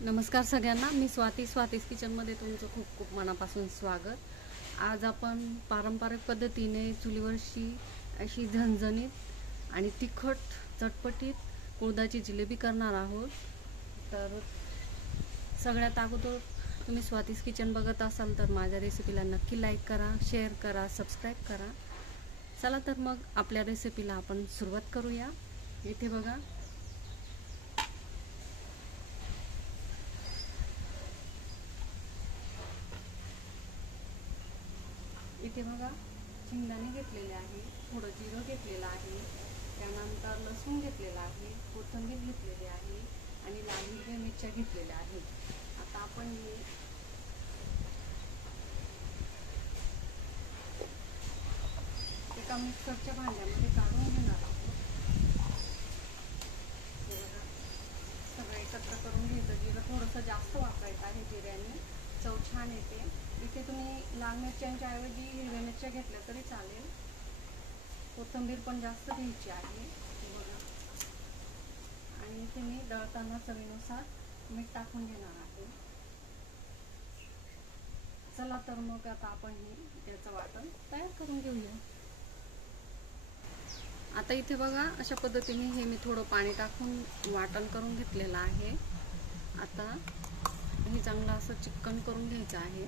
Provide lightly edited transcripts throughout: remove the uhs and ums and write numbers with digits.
नमस्कार सगळ्यांना, मी स्वातीस किचनमध्ये तुमचं खूप खूप मनापासून स्वागत। आज आपण पारंपरिक पद्धतीने चुलीवरची अशी झणझणीत आणि तिखट चटपटीत कुळथाची जिलेबी करणार आहोत। तर सगळ्यात अगोदर तुम्ही स्वातीस किचन बघत असाल तर माझ्या रेसिपीला नक्की लाईक करा, शेअर करा, सबस्क्राईब करा। चला तर मग आपल्या रेसिपीला आपण सुरुवात करूया। इथे बघा, शेंगदाणे घेतलेले आहे, थोडं जिरं घेतलेलं आहे, त्यानंतर लसूण घेतलेला आहे, कोथिंबीर घेतलेली आहे आणि लाल हिरव्या मिरच्या घेतलेल्या आहेत। आता आपण एका मिक्सरच्या भांड्यामध्ये काढून घेणार आहोत। सगळं एकत्र करून घ्यायचं। जिरं थोडंसं जास्त वापरायचं आहे, जिऱ्याने चव छान येते। इथे तुम्ही लाल मिरच्यांच्या ऐवजी हिरव्या मिरच्या घेतल्या तरी चालेल। कोथिंबीर पण जास्त घ्यायची आहे बघा। आणि इथे मी दळताना चवीनुसार मीठ टाकून घेणार आहे। चला तर मग आता आपण याचं वाटण तयार करून घेऊया। आता इथे बघा, अशा पद्धतीने हे मी थोडं पाणी टाकून वाटण करून घेतलेलं आहे। आता हे चांगलं असं चिकन करून घ्यायचं आहे।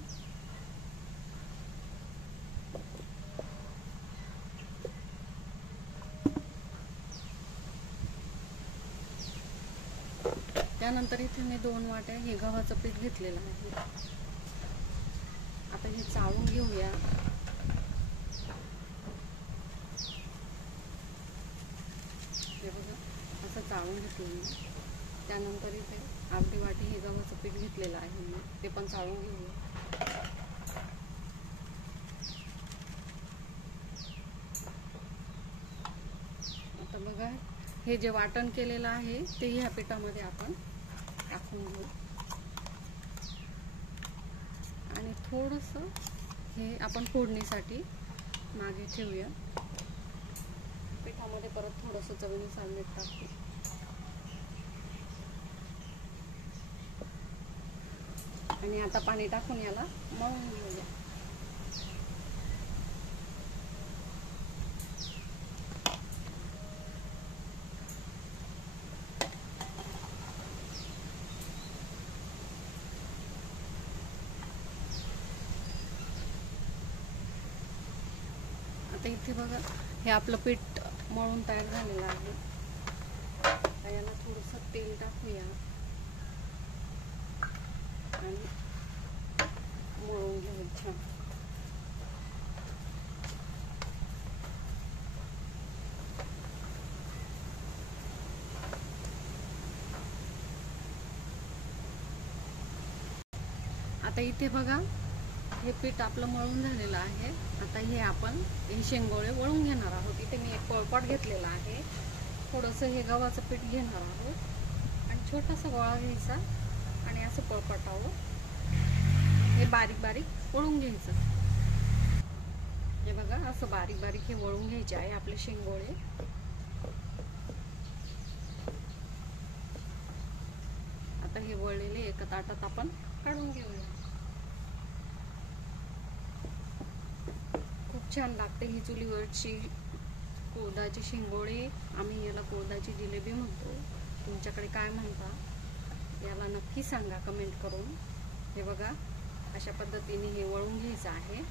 त्यानंतर इथे मी 2 वाट्या हे गव्हाचं पीठ घेतलेलं आहे। आता हे चाळून घेऊया। हे बघा, असं चाळून घेतलं मी। त्यानंतर इथे अर्धी वाटी हे गव्हाचं पीठ घेतलेलं आहे मी, ते पण चाळून घेऊया। आता बघा, हे जे वाटण केलेलं आहे ते ह्या पिठामध्ये आपण टाकून घेऊ आणि थोडंसं हे आपण फोडणीसाठी मागे ठेवूया। पिठामध्ये परत थोडंसं चवीनुसार मीठ टाकू आणि आता पाणी टाकून याला मळून घेऊया। आता इथे बघा, हे आपलं पीठ मळून तयार झालेलं आहे। आता याला थोडंसं तेल टाकूया आणि मळून घ्यायचं। आता इथे बघा, हे पीठ आपलं मळून झालेलं आहे। आता हे आपण हे शेंगोळे वळून घेणार आहोत। इथे मी एक पोळपाट घेतलेला आहे, थोडंसं हे गव्हाचं पीठ घेणार आहोत आणि छोटासा गोळा घ्यायचा आणि असं पोळपाटावर हे बारीक बारीक वळून घ्यायचं। हे बघा, असं बारीक बारीक हे वळून घ्यायचे आहे आपले शेंगोळे। आता हे वळलेले एका ताटात आपण काढून घेऊया। खूप छान लागते ही चुलीवरची कुळथाची शेंगोळे। आम्ही याला कुळथाची जिलेबी म्हणतो, तुमच्याकडे काय म्हणता याला नक्की सांगा कमेंट करून। हे बघा, अशा पद्धतीने हे वळून घ्यायचं आहे।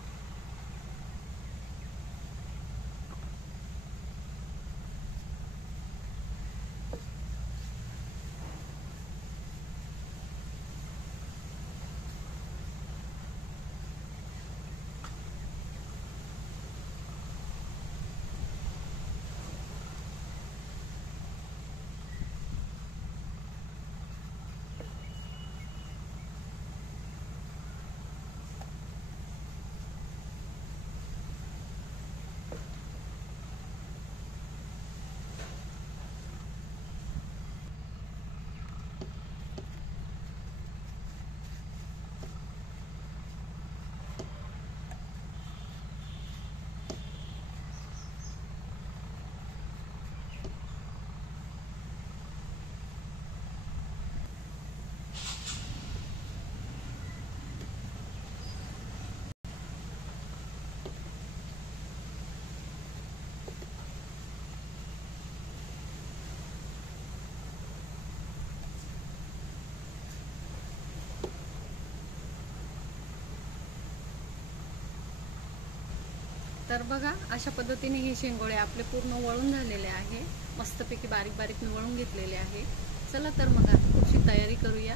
तर बघा अशा पद्धतीने हे शेंगोळे आपले पूर्ण वळून झालेले आहे, मस्तपैकी बारीक बारीक मी वळून घेतलेले आहे. चला तर मग आता पुढची तयारी करूया.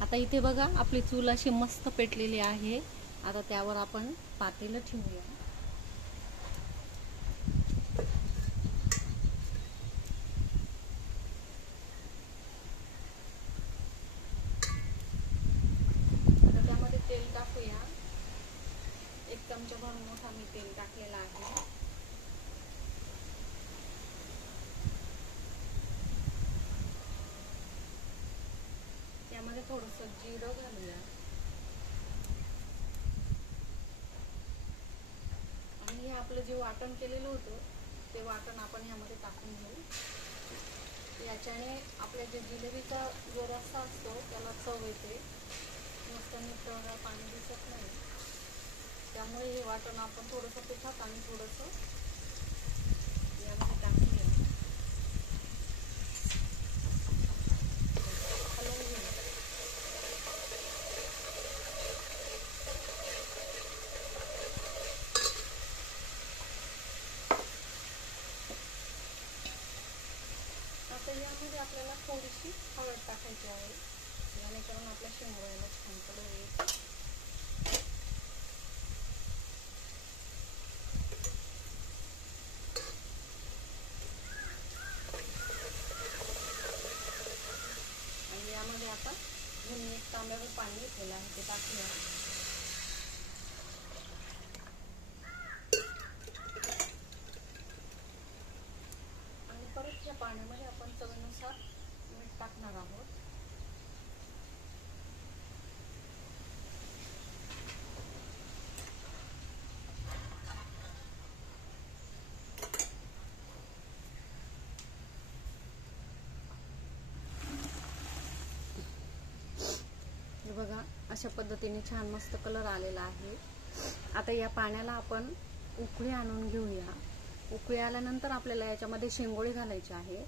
आता इथे बघा आपली चूल अशी मस्त पेटलेली आहे. आता त्यावर आपण पातेलं ठेवूया. आता त्यामध्ये तेल टाकूया. 1 चमचा भरून मोठा मी तेल टाकलेला आहे. त्यामध्ये थोडंसं जिरं घालूया आणि हे आपलं जे वाटण केलेलं होतं ते वाटण आपण ह्यामध्ये टाकून घेऊ. याच्याने आपल्या जे जिलेबीचा जो रस्सा असतो त्याला चव येते. नुसतं मीठ पाणी दिसत नाही. त्यामुळे हे वाटण आपण थोडंसं पिठात आणि थोडंसं यामध्ये टाकूया. आता यामध्ये आपल्याला थोडीशी हळद टाकायची आहे, जेणेकरून आपल्या शेंगोळ्याला छान कलर येईल. आणि यामध्ये आता मी 1 तांब्यावर पाणी घेतलेलं आहे ते टाकूया. परत या पाण्यामध्ये आपण चवीनुसार मीठ टाकणार आहोत. हे बघा अशा पद्धतीने छान मस्त कलर आलेला आहे. आता या पाण्याला आपण उकळी आणून घेऊया. उकळी आल्यानंतर आपल्याला याच्यामध्ये शेंगोळे घालायचे आहे.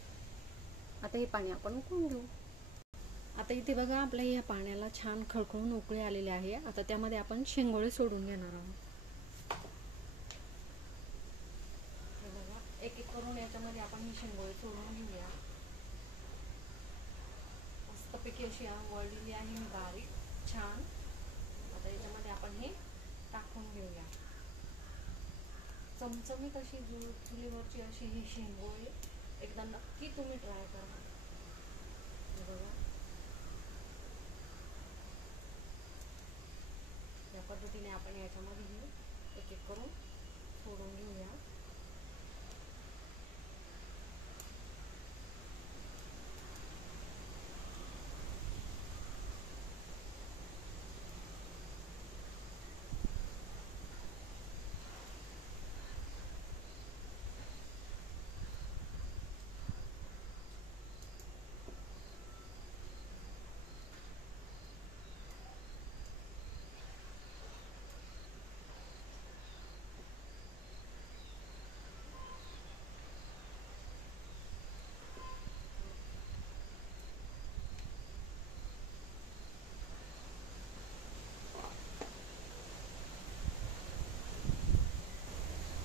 आता हे पाणी आपण उकळून घेऊ. आता इथे बघा आपल्या या पाण्याला छान खळखळून उकळी आलेली आहे. आता त्यामध्ये आपण शेंगोळे सोडून घेणार आहोत. हे बघा एक एक करून याच्यामध्ये आपण ही शेंगोळे सोडून घेऊया. मस्तपैकी अशी वळलेली आहे मी बारीक छान. आता याच्यामध्ये आपण हे टाकून घेऊया. चमचमीत अशी चुलीवरची अशी ही शेंगोळे एकदा नक्की तुम्ही ट्राय करा. बघा या पद्धतीने आपण याच्यामध्ये हे एक एक करून सोडून घेऊया.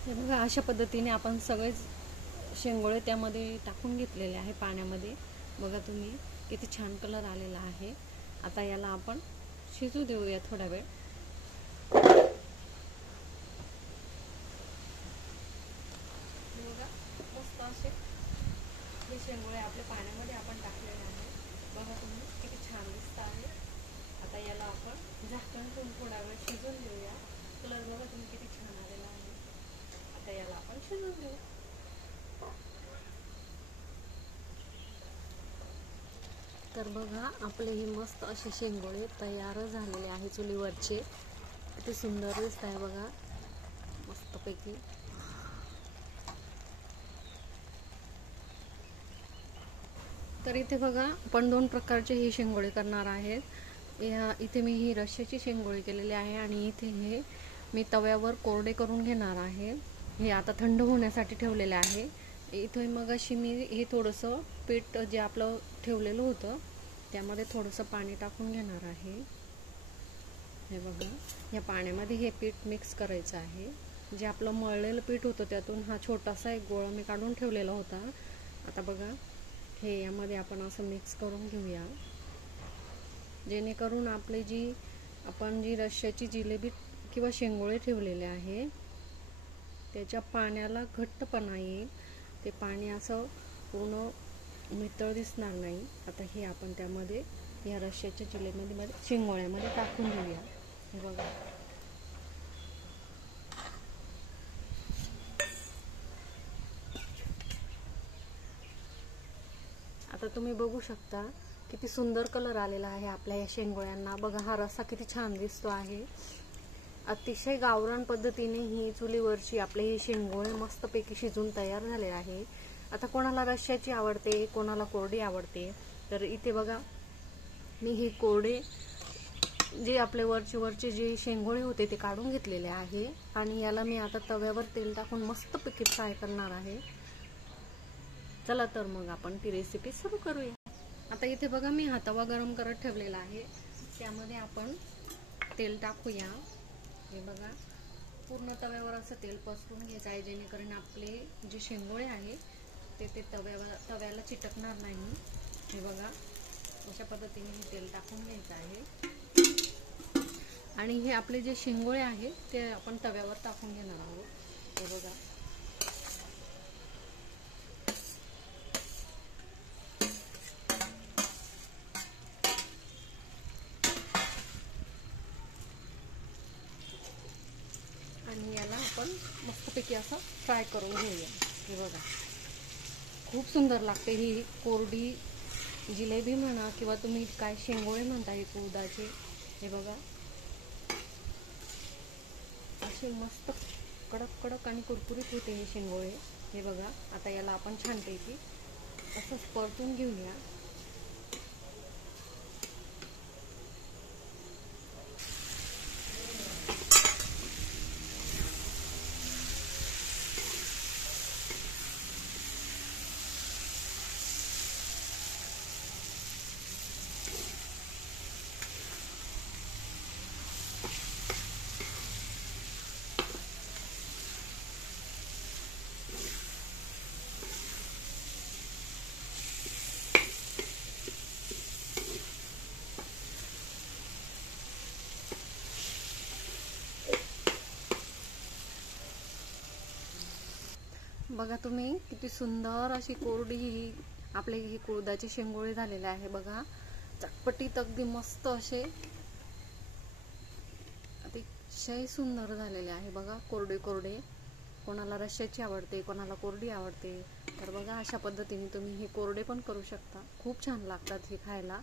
हे बघा अशा पद्धतीने आपण सगळेच शेंगोळे त्यामध्ये टाकून घेतलेले आहे पाण्यामध्ये. बघा तुम्ही किती छान कलर आलेला आहे. आता याला आपण शिजू देऊया थोडा वेळ. बघा मस्त असे हे शेंगोळे आपल्या पाण्यामध्ये आपण टाकलेले आहे. बघा तुम्ही किती छान दिसत आहे. आता याला आपण झाकण ठेवून थोडा वेळ शिजून देऊया. कलर बघा तुम्ही किती छान आलेला आहे. आता याला आपण शिजून देऊ. तर बघा आपले हे मस्त असे शेंगोळे तयार झालेले आहे चुलीवरचे. किती सुंदर दिसत आहे बघा मस्तपैकी. तर इथे बघा आपण 2 प्रकारचे हे शेंगोळे करणार आहेत. इथे मी ही रश्श्याची शेंगोळे केलेली आहे आणि इथे हे मी तव्यावर कोरडे करून घेणार आहे. हे आता थंड होण्यासाठी ठेवलेले आहे. इथे मग अशी मी हे थोडंसं पीठ जे आपलं ठेवलेलं होतं त्यामध्ये थोडंसं पाणी टाकून घेणार आहे. हे बघा या पाण्यामध्ये हे पीठ मिक्स करायचं आहे. जे आपलं मळलेलं पीठ होतं त्यातून हा छोटासा एक गोळा मी काढून ठेवलेला होता. आता बघा हे यामध्ये आपण असं मिक्स करून घेऊया, जेणेकरून आपली आपण जी रश्श्याची जिलेबी किंवा शेंगोळे ठेवलेले आहे त्याच्या पाण्याला घट्टपणा येईल. ते पाणी असं पूर्ण मितळ दिसणार नाही. आता हे आपण त्यामध्ये या रश्श्याच्या जिलेबीमध्ये शेंगोळ्यामध्ये टाकून घेऊया. हे बघा आता तुम्ही बघू शकता किती सुंदर कलर आलेला आहे आपल्या या शेंगोळ्यांना. बघा हा रस्सा किती छान दिसतो आहे. अतिशय गावरान पद्धतीने ही चुलीवरची आपले हे शेंगोळे मस्तपैकी शिजून तयार झाले आहे. आता कोणाला रश्श्याची आवडते, कोणाला कोरडी आवडते. तर इथे बघा मी हे कोरडे जे आपले वरचे जे शेंगोळे होते ते काढून घेतलेले आहे आणि याला मी आता तव्यावर तेल टाकून मस्तपैकी फ्राय करणार आहे. चला तर मग आपण ती रेसिपी सुरू करूया. आता इथे बघा मी हा तवा गरम करत ठेवलेला आहे, त्यामध्ये आपण तेल टाकूया. हे बघा पूर्ण तव्यावर असं तेल पसरून घ्यायचं आहे, जेणेकरून आपले जे शेंगोळे आहे ते तव्याला चिटकणार नाही. हे बघा अशा पद्धतीने हे तेल टाकून घ्यायचं आहे आणि हे आपले जे शेंगोळे आहे ते आपण तव्यावर टाकून घेणार आहोत. हे बघा आणि याला आपण मस्तपैकी असं फ्राय करून घेऊया. हे बघा खूप सुंदर लागते ही कोरडी जिलेबी म्हणा किंवा तुम्ही काय शेंगोळे म्हणता हे उडदाचे. हे बघा असे मस्त कडक कडक आणि कुरकुरीत होते हे शेंगोळे. हे बघा आता याला आपण छानपैकी असंच परतून घेऊया. बघा तुम्ही किती सुंदर अशी कोरडी ही आपले ही उडदाचे शेंगोळे झालेले आहे. बघा चटपटीत अगदी मस्त असे अतिशय सुंदर झालेले आहे. बघा कोरडे कोरडे, कोणाला रश्श्याची आवडते, कोणाला कोरडी आवडते. तर बघा अशा पद्धतीने तुम्ही हे कोरडे पण करू शकता. खूप छान लागतात हे खायला.